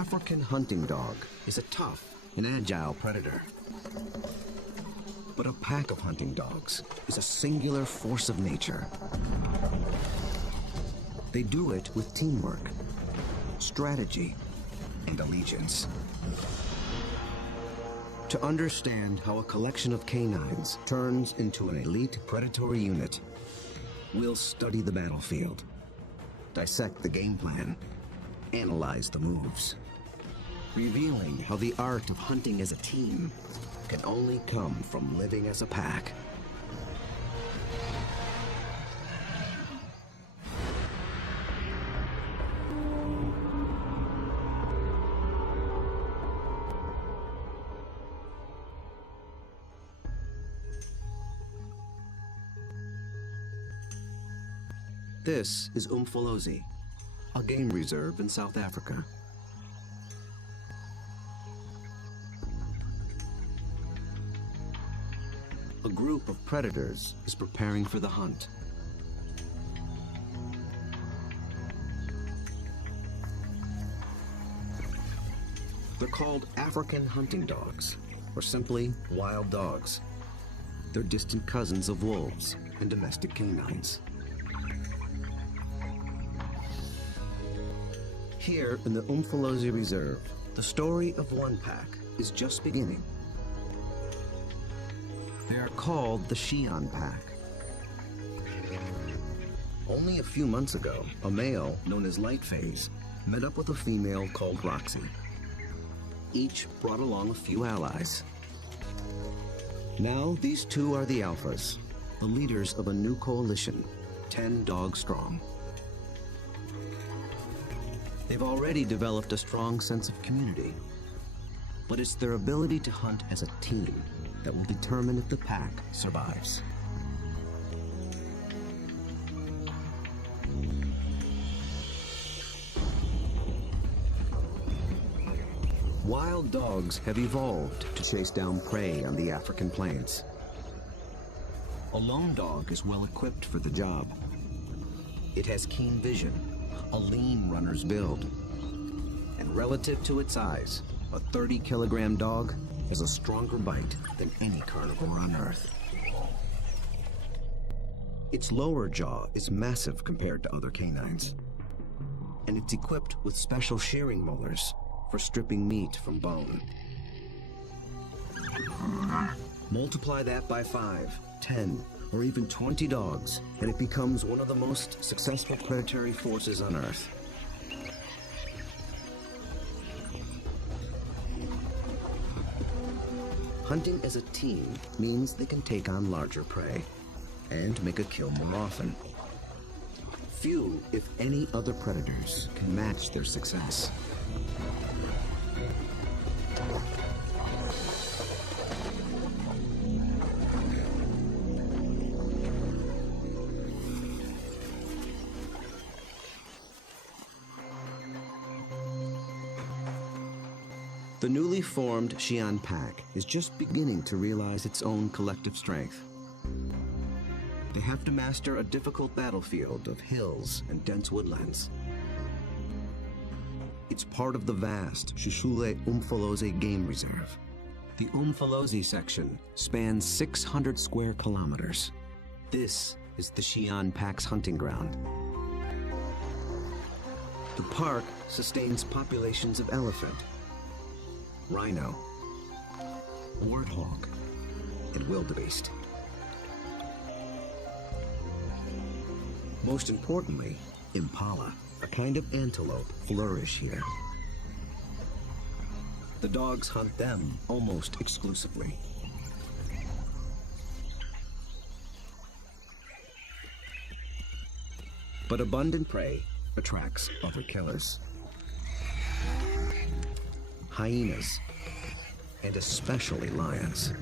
African hunting dog is a tough and agile predator. But a pack of hunting dogs is a singular force of nature. They do it with teamwork, strategy, and allegiance. To understand how a collection of canines turns into an elite predatory unit, we'll study the battlefield, dissect the game plan, analyze the moves, revealing how the art of hunting as a team can only come from living as a pack. This is Umfolozi, a game reserve in South Africa. A group of predators is preparing for the hunt. They're called African hunting dogs, or simply wild dogs. They're distant cousins of wolves and domestic canines. Here in the Umfolozi Reserve, the story of one pack is just beginning. They are called the Xi'an Pack. Only a few months ago, a male known as Lightphase met up with a female called Roxy. Each brought along a few allies. Now these two are the alphas, the leaders of a new coalition, 10 dogs strong. They've already developed a strong sense of community, but it's their ability to hunt as a team that will determine if the pack survives. Wild dogs have evolved to chase down prey on the African plains. A lone dog is well equipped for the job. It has keen vision, a lean runner's build, and relative to its size, a 30-kilogram dog has a stronger bite than any carnivore on Earth. Its lower jaw is massive compared to other canines, and it's equipped with special shearing molars for stripping meat from bone. Multiply that by 5, 10, or even 20 dogs, and it becomes one of the most successful predatory forces on Earth. Hunting as a team means they can take on larger prey and make a kill more often. Few, if any, other predators can match their success. The newly formed Xi'an Pack is just beginning to realize its own collective strength. They have to master a difficult battlefield of hills and dense woodlands. It's part of the vast Shushule Umfolozi Game Reserve. The Umfolozi section spans 600 square kilometers. This is the Xi'an Pack's hunting ground. The park sustains populations of elephant, rhino, warthog, and wildebeest. Most importantly, impala, a kind of antelope, flourish here. The dogs hunt them almost exclusively. But abundant prey attracts other killers. Hyenas, and especially lions.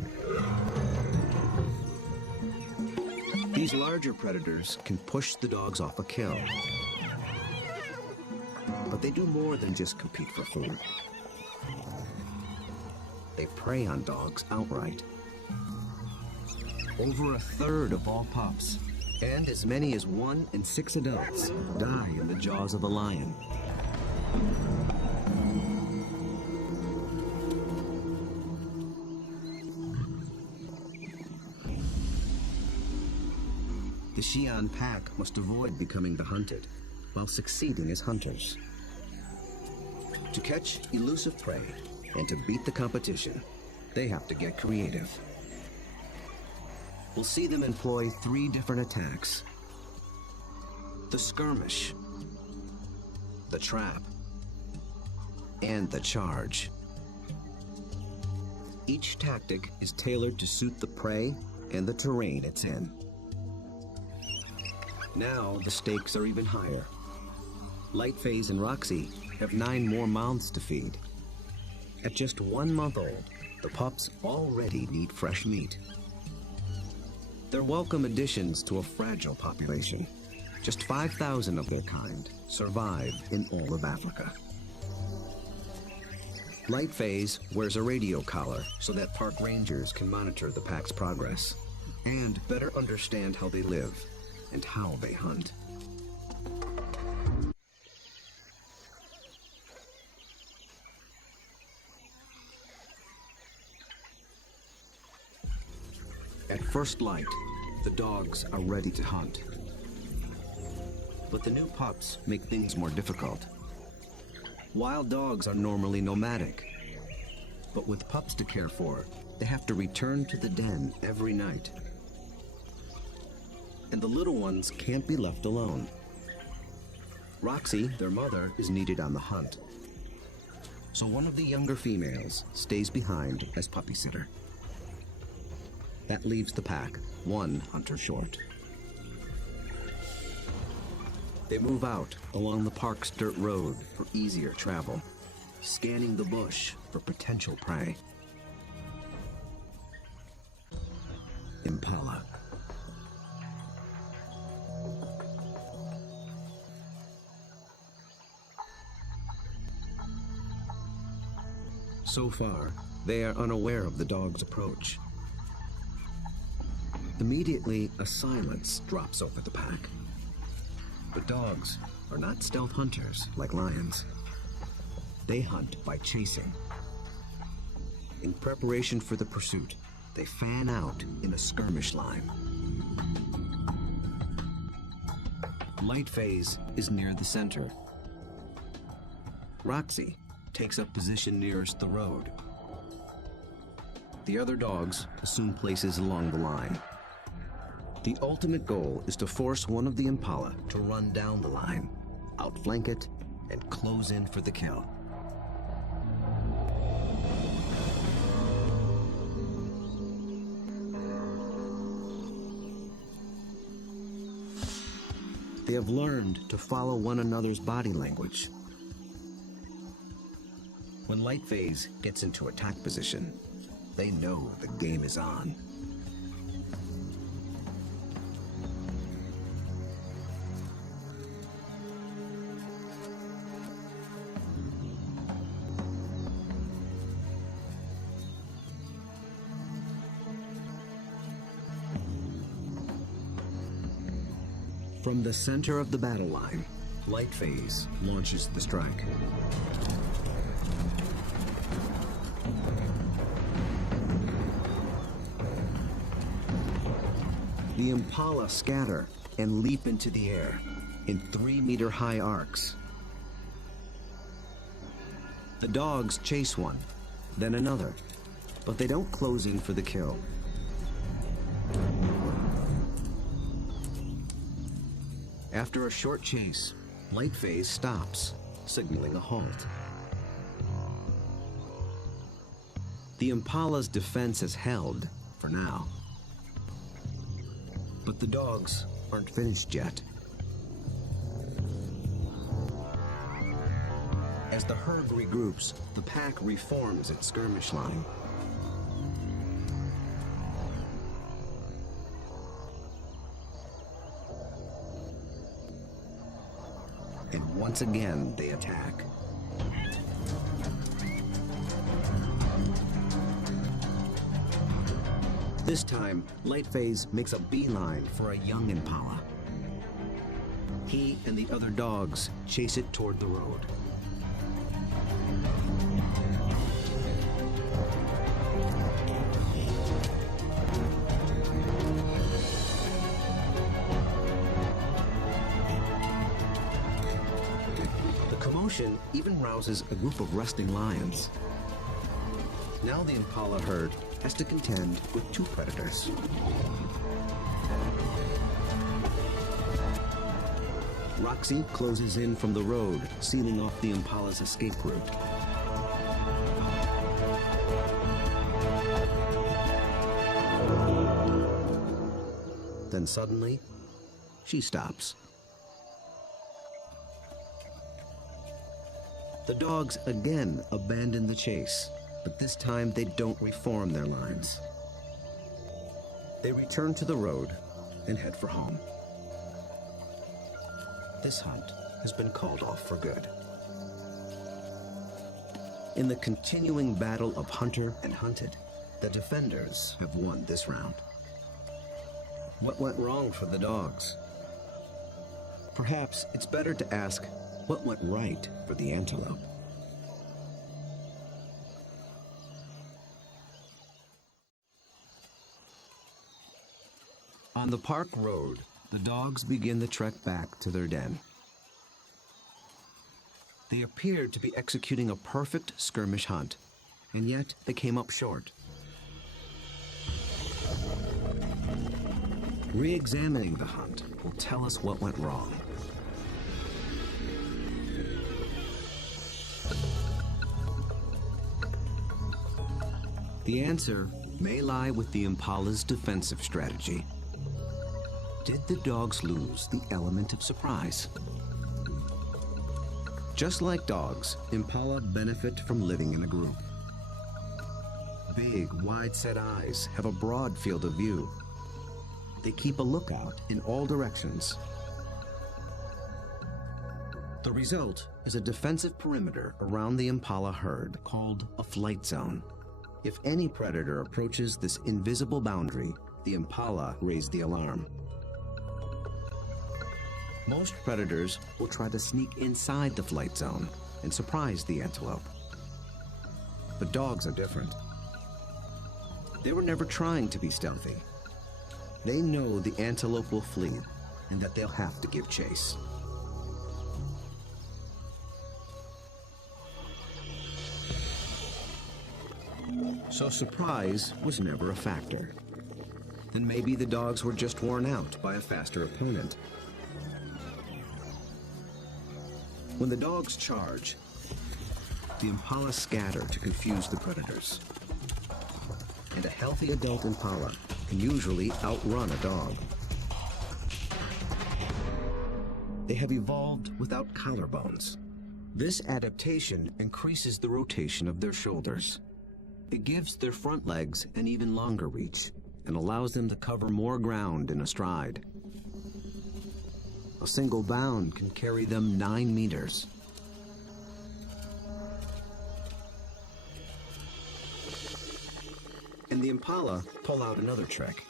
These larger predators can push the dogs off a kill. But they do more than just compete for food. They prey on dogs outright. Over a third of all pups, and as many as 1 in 6 adults, die in the jaws of a lion. The Xi'an pack must avoid becoming the hunted, while succeeding as hunters. To catch elusive prey and to beat the competition, they have to get creative. We'll see them employ 3 different attacks: the skirmish, the trap, and the charge. Each tactic is tailored to suit the prey and the terrain it's in. Now the stakes are even higher. Lightphase and Roxy have 9 more mouths to feed. At just 1 month old, the pups already need fresh meat. They're welcome additions to a fragile population. Just 5,000 of their kind survive in all of Africa. Lightphase wears a radio collar so that park rangers can monitor the pack's progress and better understand how they live and how they hunt. At first light, the dogs are ready to hunt. But the new pups make things more difficult. Wild dogs are normally nomadic, but with pups to care for, they have to return to the den every night. And the little ones can't be left alone. Roxy, their mother, is needed on the hunt. So one of the younger females stays behind as puppy sitter. That leaves the pack 1 hunter short. They move out along the park's dirt road for easier travel, scanning the bush for potential prey. Impala. So far, they are unaware of the dog's approach. Immediately, a silence drops over the pack. But dogs are not stealth hunters like lions. They hunt by chasing. In preparation for the pursuit, they fan out in a skirmish line. Lightphase is near the center. Roxy takes up position nearest the road. The other dogs assume places along the line. The ultimate goal is to force one of the impala to run down the line, outflank it, and close in for the kill. They have learned to follow one another's body language. When Lightphase gets into attack position, they know the game is on. From the center of the battle line, Lightphase launches the strike. The impala scatter and leap into the air in 3-meter-high arcs. The dogs chase one, then another, but they don't close in for the kill. After a short chase, Lightphase stops, signaling a halt. The impala's defense is held, for now. But the dogs aren't finished yet. As the herd regroups, the pack reforms its skirmish line. And once again, they attack. This time, Lightphase makes a beeline for a young impala. He and the other dogs chase it toward the road. The commotion even rouses a group of resting lions. Now the impala herd has to contend with two predators. Roxy closes in from the road, sealing off the impala's escape route. Then suddenly, she stops. The dogs again abandon the chase, but this time they don't reform their lines. They return to the road and head for home. This hunt has been called off for good. In the continuing battle of hunter and hunted, the defenders have won this round. What went wrong for the dogs? Perhaps it's better to ask what went right for the antelope. On the park road, the dogs begin the trek back to their den. They appeared to be executing a perfect skirmish hunt, and yet they came up short. Re-examining the hunt will tell us what went wrong. The answer may lie with the impala's defensive strategy. Did the dogs lose the element of surprise? Just like dogs, impala benefit from living in a group. Big, wide-set eyes have a broad field of view. They keep a lookout in all directions. The result is a defensive perimeter around the impala herd called a flight zone. If any predator approaches this invisible boundary, the impala raise the alarm. Most predators will try to sneak inside the flight zone and surprise the antelope. But dogs are different. They were never trying to be stealthy. They know the antelope will flee and that they'll have to give chase. So surprise was never a factor. Then maybe the dogs were just worn out by a faster opponent. When the dogs charge, the impala scatter to confuse the predators. And a healthy adult impala can usually outrun a dog. They have evolved without collarbones. This adaptation increases the rotation of their shoulders. It gives their front legs an even longer reach and allows them to cover more ground in a stride. A single bound can carry them 9 meters. And the impala pull out another trick.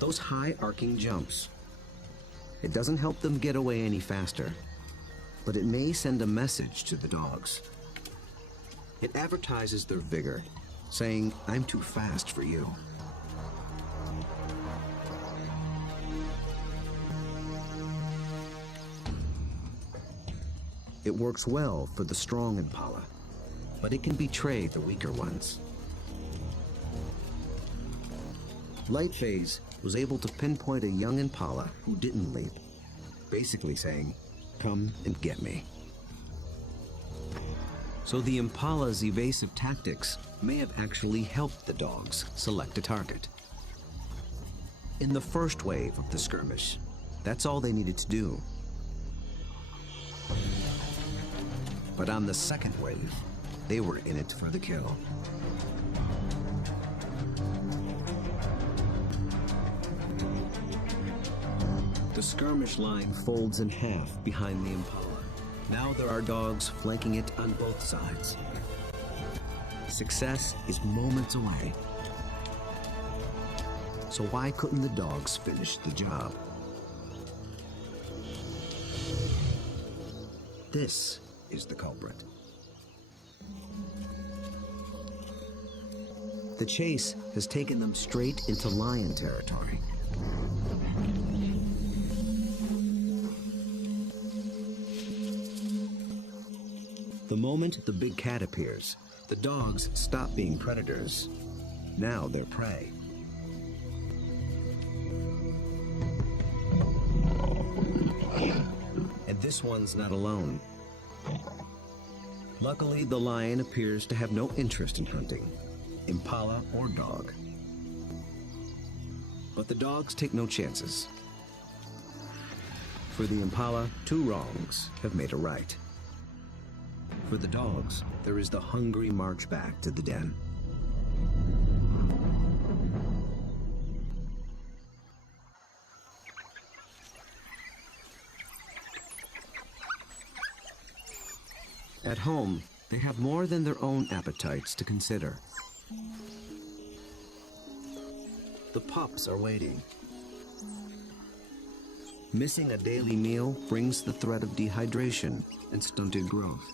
Those high arcing jumps. It doesn't help them get away any faster, but it may send a message to the dogs. It advertises their vigor, saying, "I'm too fast for you." It works well for the strong impala, but it can betray the weaker ones. Lightphase was able to pinpoint a young impala who didn't leap, basically saying, "Come and get me." So the impala's evasive tactics may have actually helped the dogs select a target. In the first wave of the skirmish, that's all they needed to do. But on the second wave, they were in it for the kill. The skirmish line folds in half behind the impala. Now there are dogs flanking it on both sides. Success is moments away. So why couldn't the dogs finish the job? This is the culprit. The chase has taken them straight into lion territory. The moment the big cat appears, the dogs stop being predators. Now they're prey. And this one's not alone. Luckily, the lion appears to have no interest in hunting, impala or dog. But the dogs take no chances. For the impala, 2 wrongs have made a right. For the dogs, there is the hungry march back to the den. At home, they have more than their own appetites to consider. The pups are waiting. Missing a daily meal brings the threat of dehydration and stunted growth.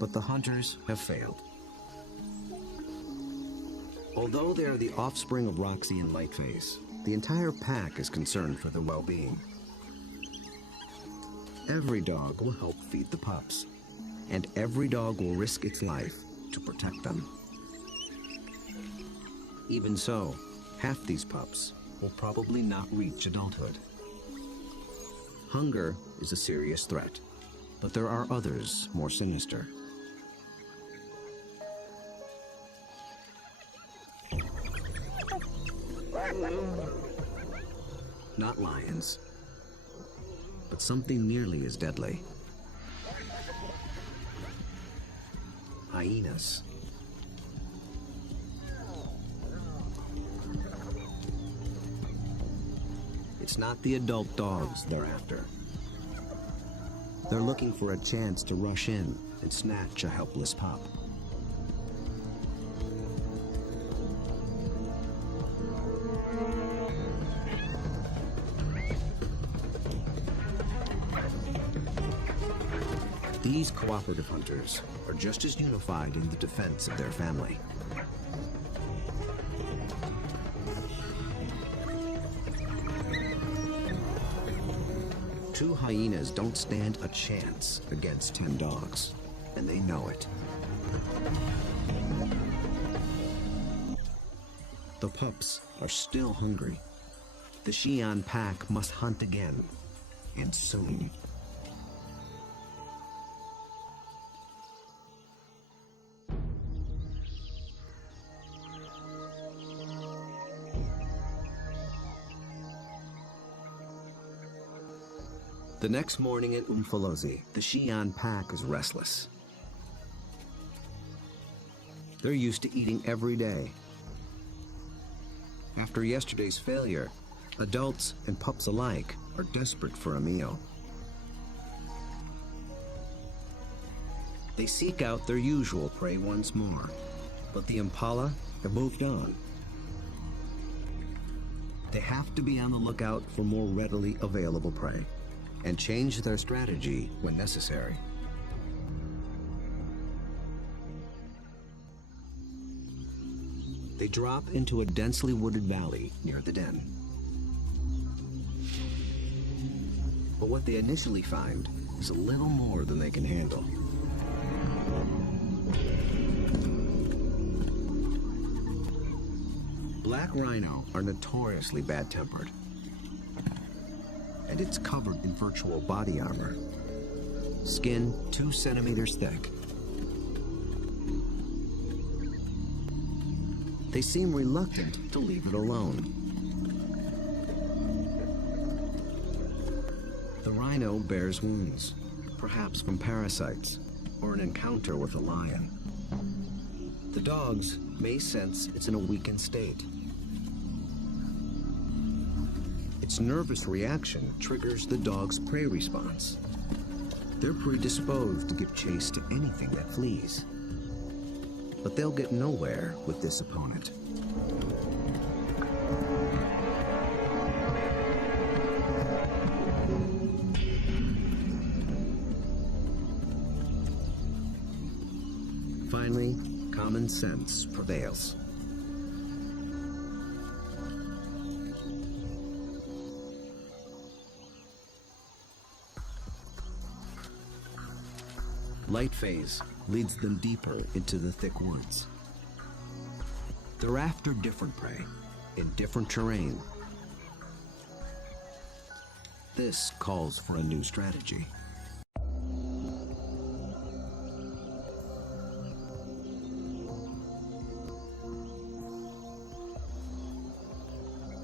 But the hunters have failed. Although they are the offspring of Roxy and Lightface, the entire pack is concerned for their well-being. Every dog will help feed the pups, and every dog will risk its life to protect them. Even so, half these pups will probably not reach adulthood. Hunger is a serious threat, but there are others more sinister. Not lions, but something nearly as deadly. Hyenas. It's not the adult dogs they're after. They're looking for a chance to rush in and snatch a helpless pup. These cooperative hunters are just as unified in the defense of their family. Two hyenas don't stand a chance against 10 dogs, and they know it. The pups are still hungry. The Xi'an pack must hunt again, and soon. The next morning at Umfolozi, the Xi'an pack is restless. They're used to eating every day. After yesterday's failure, adults and pups alike are desperate for a meal. They seek out their usual prey once more, but the impala have moved on. They have to be on the lookout for more readily available prey, and change their strategy when necessary. They drop into a densely wooded valley near the den. But what they initially find is a little more than they can handle. Black rhino are notoriously bad-tempered, and it's covered in virtual body armor. Skin 2 centimeters thick. They seem reluctant to leave it alone. The rhino bears wounds, perhaps from parasites or an encounter with a lion. The dogs may sense it's in a weakened state. Its nervous reaction triggers the dog's prey response. They're predisposed to give chase to anything that flees. But they'll get nowhere with this opponent. finally, common sense prevails. Light phase leads them deeper into the thick woods. They're after different prey in different terrain. This calls for a new strategy.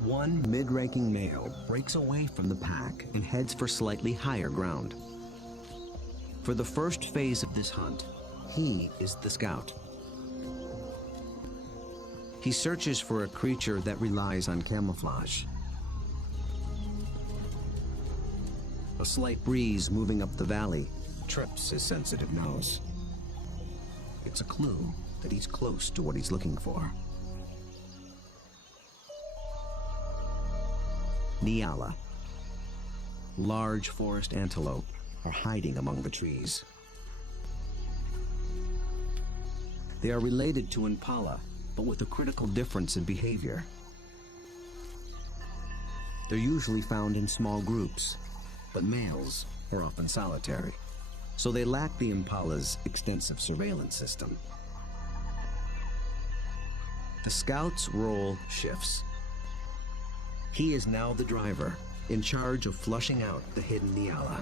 One mid-ranking male breaks away from the pack and heads for slightly higher ground. For the first phase of this hunt, he is the scout. He searches for a creature that relies on camouflage. A slight breeze moving up the valley trips his sensitive nose. It's a clue that he's close to what he's looking for. Nyala. Large forest antelope are hiding among the trees. They are related to impala, but with a critical difference in behavior. They're usually found in small groups, but males are often solitary, so they lack the impala's extensive surveillance system. The scout's role shifts. He is now the driver, in charge of flushing out the hidden Nyala.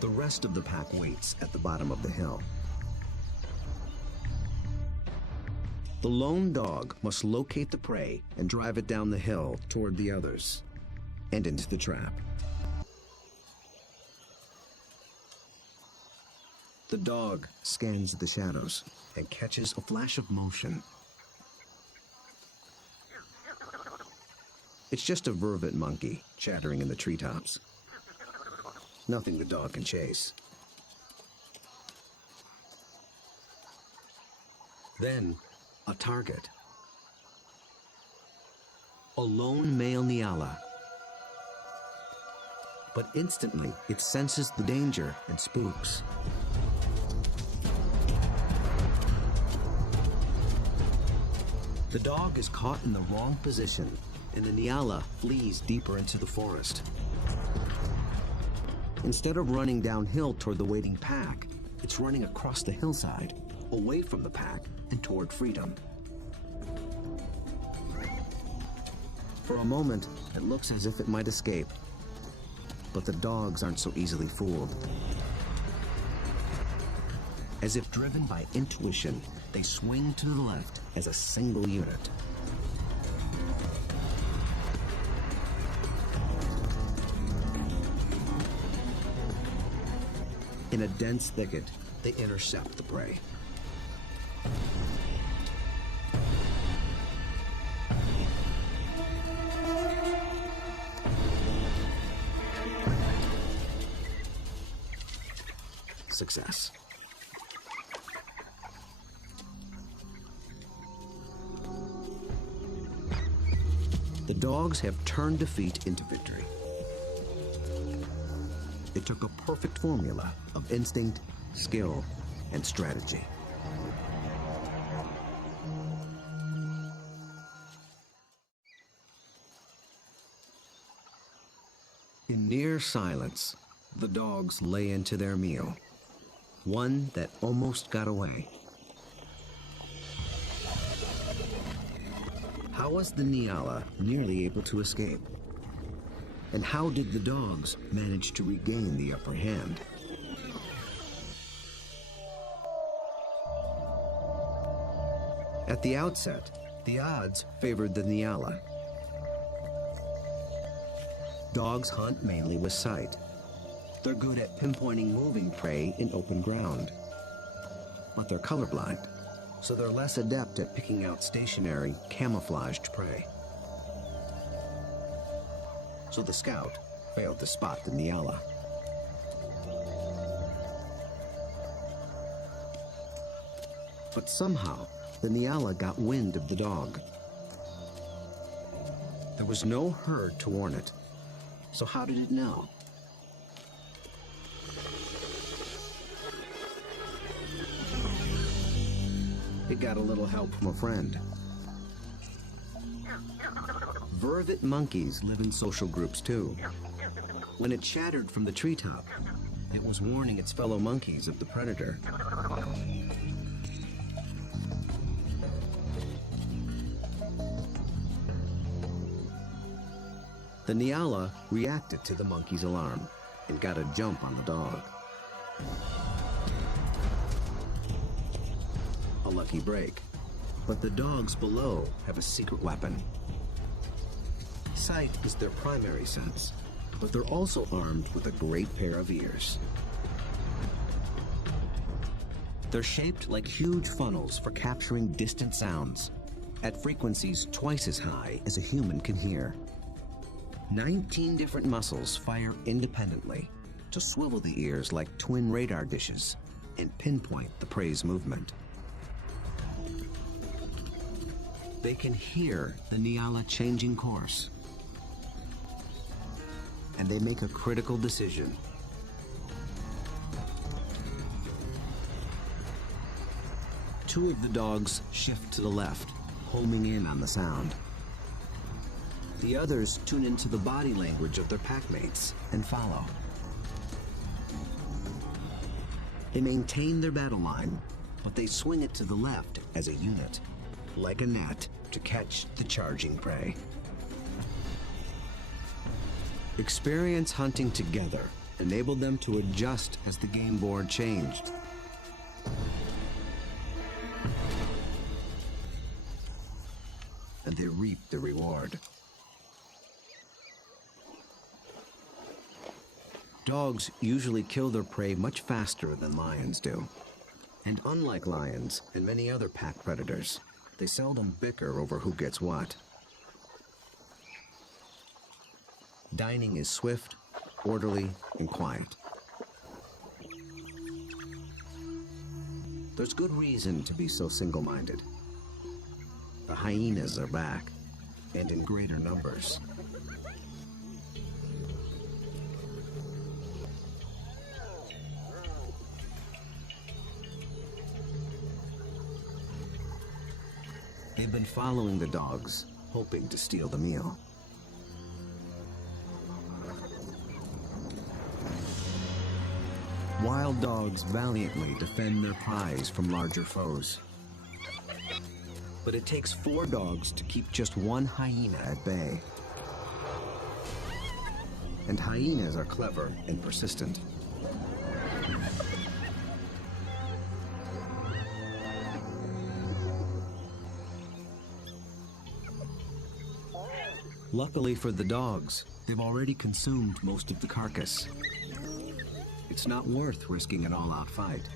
The rest of the pack waits at the bottom of the hill. The lone dog must locate the prey and drive it down the hill toward the others and into the trap. The dog scans the shadows and catches a flash of motion. It's just a vervet monkey chattering in the treetops. Nothing the dog can chase. Then, a target. A lone male Nyala. But instantly, it senses the danger and spooks. The dog is caught in the wrong position, and the Nyala flees deeper into the forest. Instead of running downhill toward the waiting pack, it's running across the hillside, away from the pack and toward freedom. For a moment, it looks as if it might escape, but the dogs aren't so easily fooled. As if driven by intuition, they swing to the left as a single unit. In a dense thicket, they intercept the prey. Success. The dogs have turned defeat into victory. It took a perfect formula of instinct, skill, and strategy. In near silence, the dogs lay into their meal, one that almost got away. How was the Nyala nearly able to escape? And how did the dogs manage to regain the upper hand? At the outset, the odds favored the Nyala. Dogs hunt mainly with sight. They're good at pinpointing moving prey in open ground. But they're colorblind, so they're less adept at picking out stationary, camouflaged prey. So the scout failed to spot the Nyala. But somehow, the Nyala got wind of the dog. There was no herd to warn it, so how did it know? it got a little help from a friend. Vervet monkeys live in social groups too. When it chattered from the treetop, it was warning its fellow monkeys of the predator. The Nyala reacted to the monkey's alarm and got a jump on the dog. A lucky break, but the dogs below have a secret weapon. Sight is their primary sense, but they're also armed with a great pair of ears. They're shaped like huge funnels for capturing distant sounds at frequencies twice as high as a human can hear. 19 different muscles fire independently to swivel the ears like twin radar dishes and pinpoint the prey's movement. They can hear the Nyala changing course, and they make a critical decision. Two of the dogs shift to the left, homing in on the sound. The others tune into the body language of their packmates and follow. They maintain their battle line, but they swing it to the left as a unit, like a net, to catch the charging prey. Experience hunting together enabled them to adjust as the game board changed. And they reaped the reward. Dogs usually kill their prey much faster than lions do. And unlike lions and many other pack predators, they seldom bicker over who gets what. Dining is swift, orderly, and quiet. There's good reason to be so single-minded. The hyenas are back, and in greater numbers. They've been following the dogs, hoping to steal the meal. Wild dogs valiantly defend their prize from larger foes. But it takes 4 dogs to keep just one hyena at bay. And hyenas are clever and persistent. Luckily for the dogs, they've already consumed most of the carcass. It's not worth risking an all-out fight.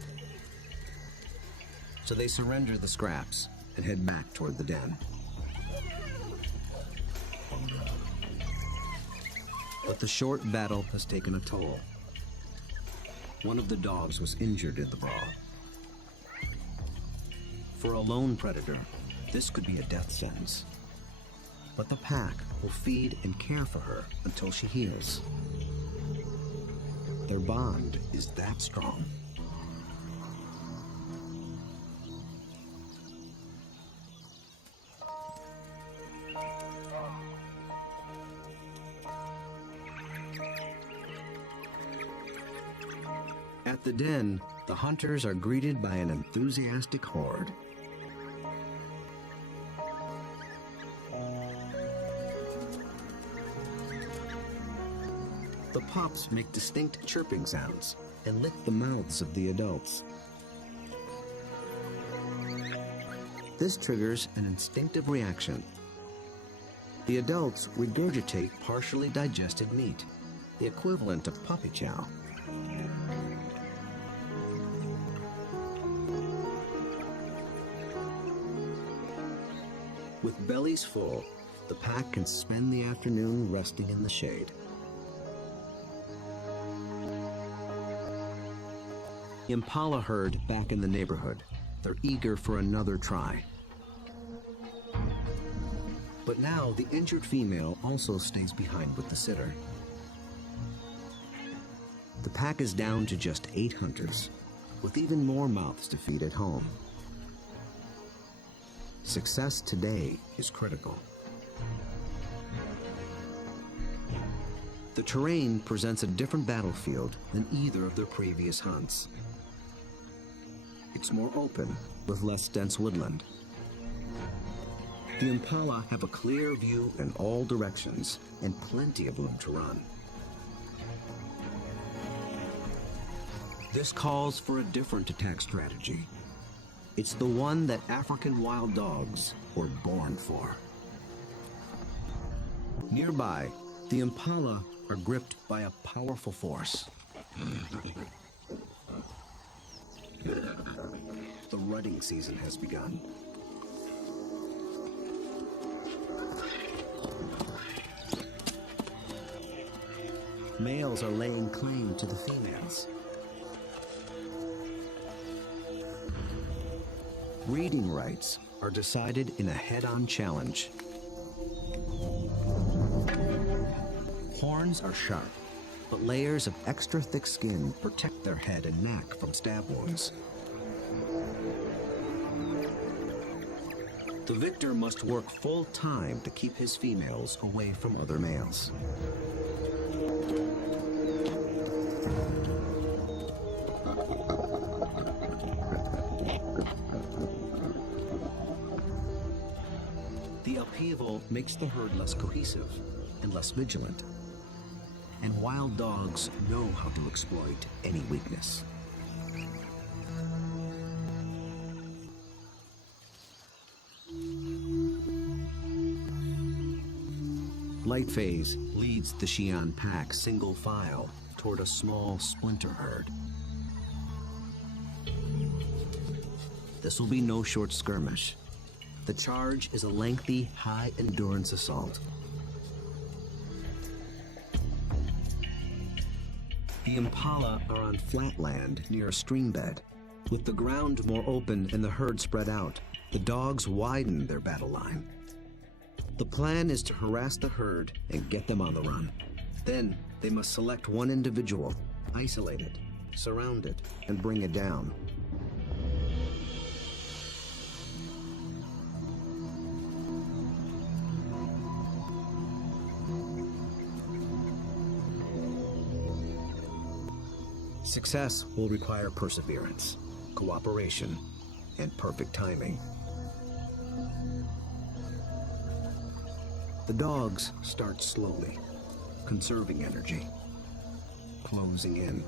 So they surrender the scraps and head back toward the den. But the short battle has taken a toll. One of the dogs was injured in the brawl. For a lone predator, this could be a death sentence. But the pack will feed and care for her until she heals. Their bond is that strong. At the den, the hunters are greeted by an enthusiastic horde. The pups make distinct chirping sounds and lick the mouths of the adults. This triggers an instinctive reaction. The adults regurgitate partially digested meat, the equivalent of puppy chow. With bellies full, the pack can spend the afternoon resting in the shade. The impala herd back in the neighborhood. They're eager for another try. But now the injured female also stays behind with the sitter. The pack is down to just 8 hunters, with even more mouths to feed at home. Success today is critical. The terrain presents a different battlefield than either of their previous hunts. It's more open, with less dense woodland. The impala have a clear view in all directions and plenty of room to run. This calls for a different attack strategy. It's the one that African wild dogs were born for. Nearby, the impala are gripped by a powerful force. The rutting season has begun. Males are laying claim to the females. Breeding rights are decided in a head-on challenge. Horns are sharp, but layers of extra thick skin protect their head and neck from stab wounds. The victor must work full time to keep his females away from other males. The upheaval makes the herd less cohesive and less vigilant. And wild dogs know how to exploit any weakness. Lightface leads the Xi'an pack single file toward a small splinter herd. This will be no short skirmish. The charge is a lengthy, high-endurance assault. The impala are on flat land near a stream bed. With the ground more open and the herd spread out, the dogs widen their battle line. The plan is to harass the herd and get them on the run. Then they must select one individual, isolate it, surround it, and bring it down. Success will require perseverance, cooperation, and perfect timing. The dogs start slowly, conserving energy, closing in.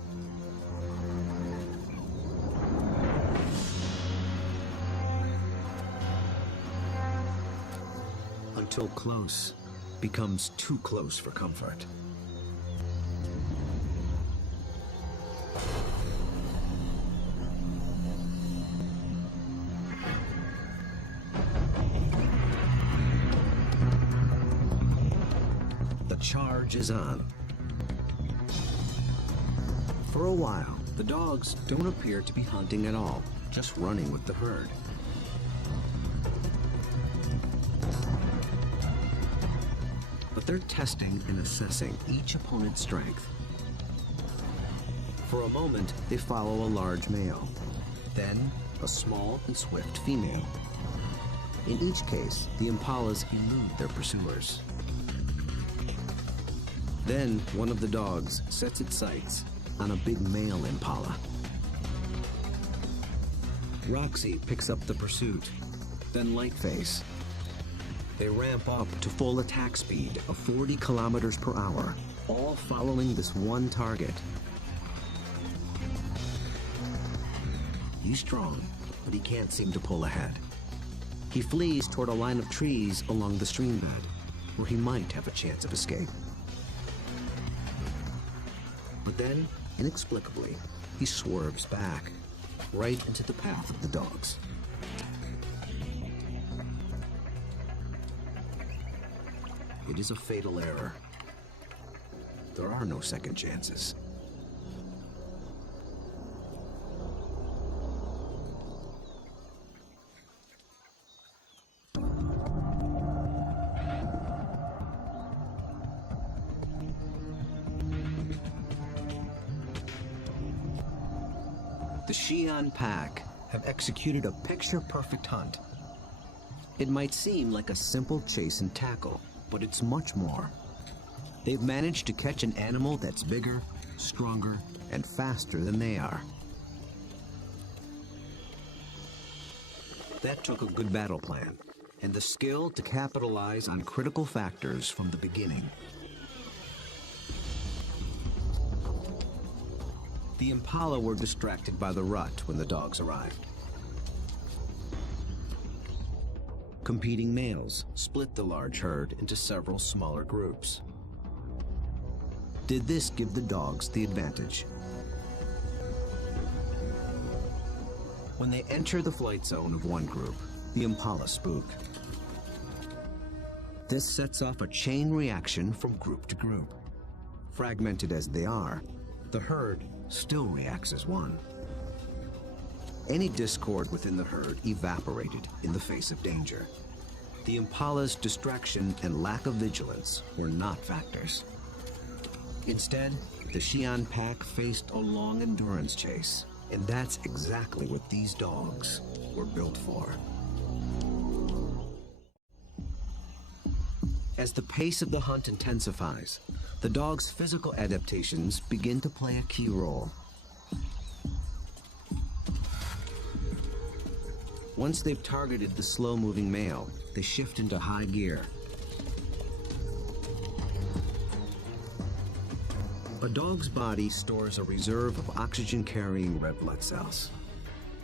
Until close becomes too close for comfort. Charge is on. For a while, the dogs don't appear to be hunting at all, just running with the herd. But they're testing and assessing each opponent's strength. For a moment, they follow a large male, then a small and swift female. In each case, the impalas elude their pursuers. Then one of the dogs sets its sights on a big male impala. Roxy picks up the pursuit, then Lightface. They ramp up to full attack speed of 40 kilometers per hour, all following this one target. He's strong, but he can't seem to pull ahead. He flees toward a line of trees along the stream bed, where he might have a chance of escape. But then, inexplicably, he swerves back, right into the path of the dogs. It is a fatal error. There are no second chances. The Xi'an pack have executed a picture-perfect hunt. It might seem like a simple chase and tackle, but it's much more. They've managed to catch an animal that's bigger, stronger, and faster than they are. That took a good battle plan, and the skill to capitalize on critical factors from the beginning. The impala were distracted by the rut when the dogs arrived. Competing males split the large herd into several smaller groups. Did this give the dogs the advantage? When they enter the flight zone of one group, the impala spook. This sets off a chain reaction from group to group. Fragmented as they are, the herd still reacts as one. Any discord within the herd evaporated in the face of danger. The impala's distraction and lack of vigilance were not factors. Instead, the Xi'an pack faced a long endurance chase, and that's exactly what these dogs were built for. As the pace of the hunt intensifies, the dog's physical adaptations begin to play a key role. Once they've targeted the slow-moving male, they shift into high gear. A dog's body stores a reserve of oxygen-carrying red blood cells.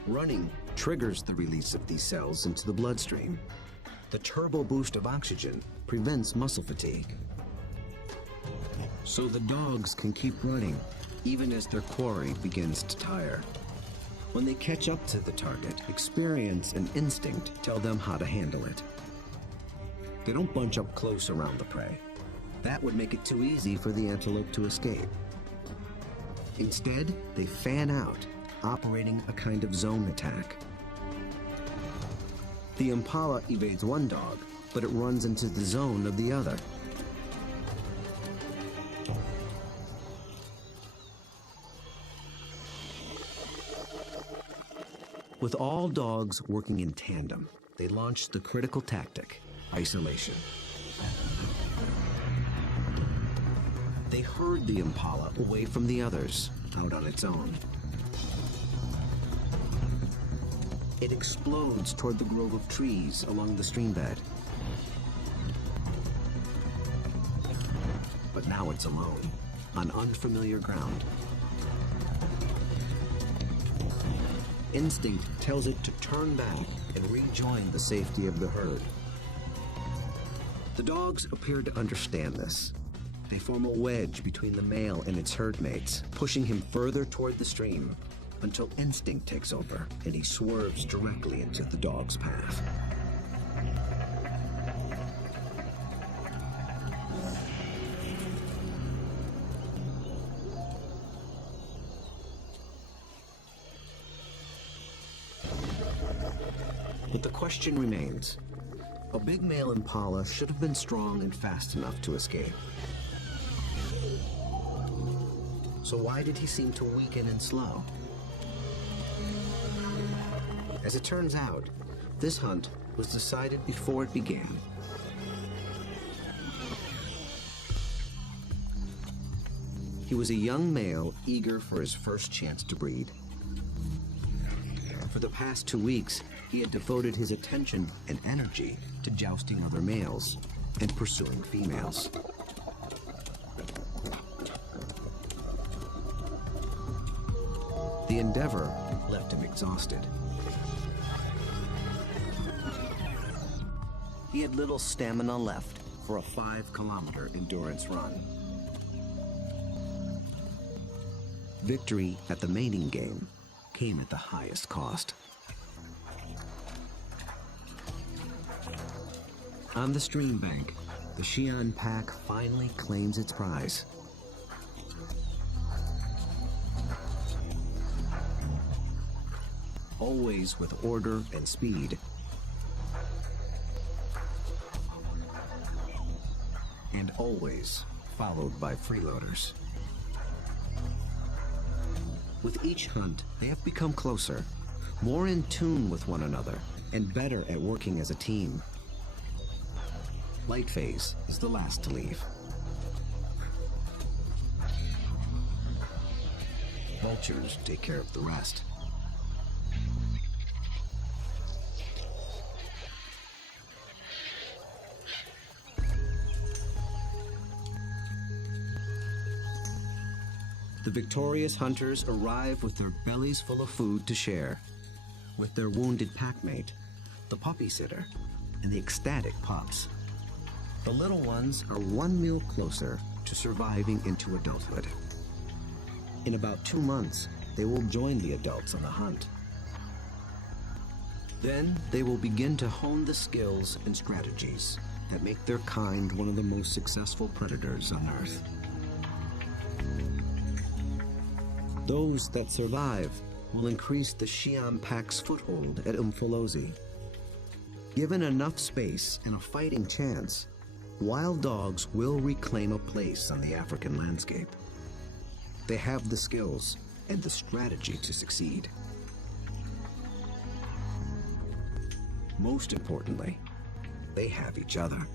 Running triggers the release of these cells into the bloodstream. The turbo boost of oxygen prevents muscle fatigue. So the dogs can keep running, even as their quarry begins to tire. When they catch up to the target, experience and instinct tell them how to handle it. They don't bunch up close around the prey. That would make it too easy for the antelope to escape. Instead, they fan out, operating a kind of zone attack. The impala evades one dog, but it runs into the zone of the other. With all dogs working in tandem, they launch the critical tactic, isolation. They herd the impala away from the others, out on its own. It explodes toward the grove of trees along the stream bed. But now it's alone, on unfamiliar ground. Instinct tells it to turn back and rejoin the safety of the herd. The dogs appear to understand this. They form a wedge between the male and its herd mates, pushing him further toward the stream until instinct takes over and he swerves directly into the dog's path. But the question remains. A big male impala should have been strong and fast enough to escape. So why did he seem to weaken and slow? As it turns out, this hunt was decided before it began. He was a young male eager for his first chance to breed. For the past 2 weeks, he had devoted his attention and energy to jousting other males and pursuing females. The endeavor left him exhausted. He had little stamina left for a 5-kilometer endurance run. Victory at the mating game came at the highest cost. On the stream bank, the Xi'an pack finally claims its prize. Always with order and speed. And always followed by freeloaders. With each hunt, they have become closer, more in tune with one another, and better at working as a team. Light phase is the last to leave. Vultures take care of the rest. The victorious hunters arrive with their bellies full of food to share, with their wounded packmate, the puppy sitter, and the ecstatic pups. The little ones are one meal closer to surviving into adulthood. In about 2 months, they will join the adults on the hunt. Then they will begin to hone the skills and strategies that make their kind one of the most successful predators on Earth. Those that survive will increase the Xi'an pack's foothold at Umfolozi. Given enough space and a fighting chance, wild dogs will reclaim a place on the African landscape. They have the skills and the strategy to succeed. Most importantly, they have each other.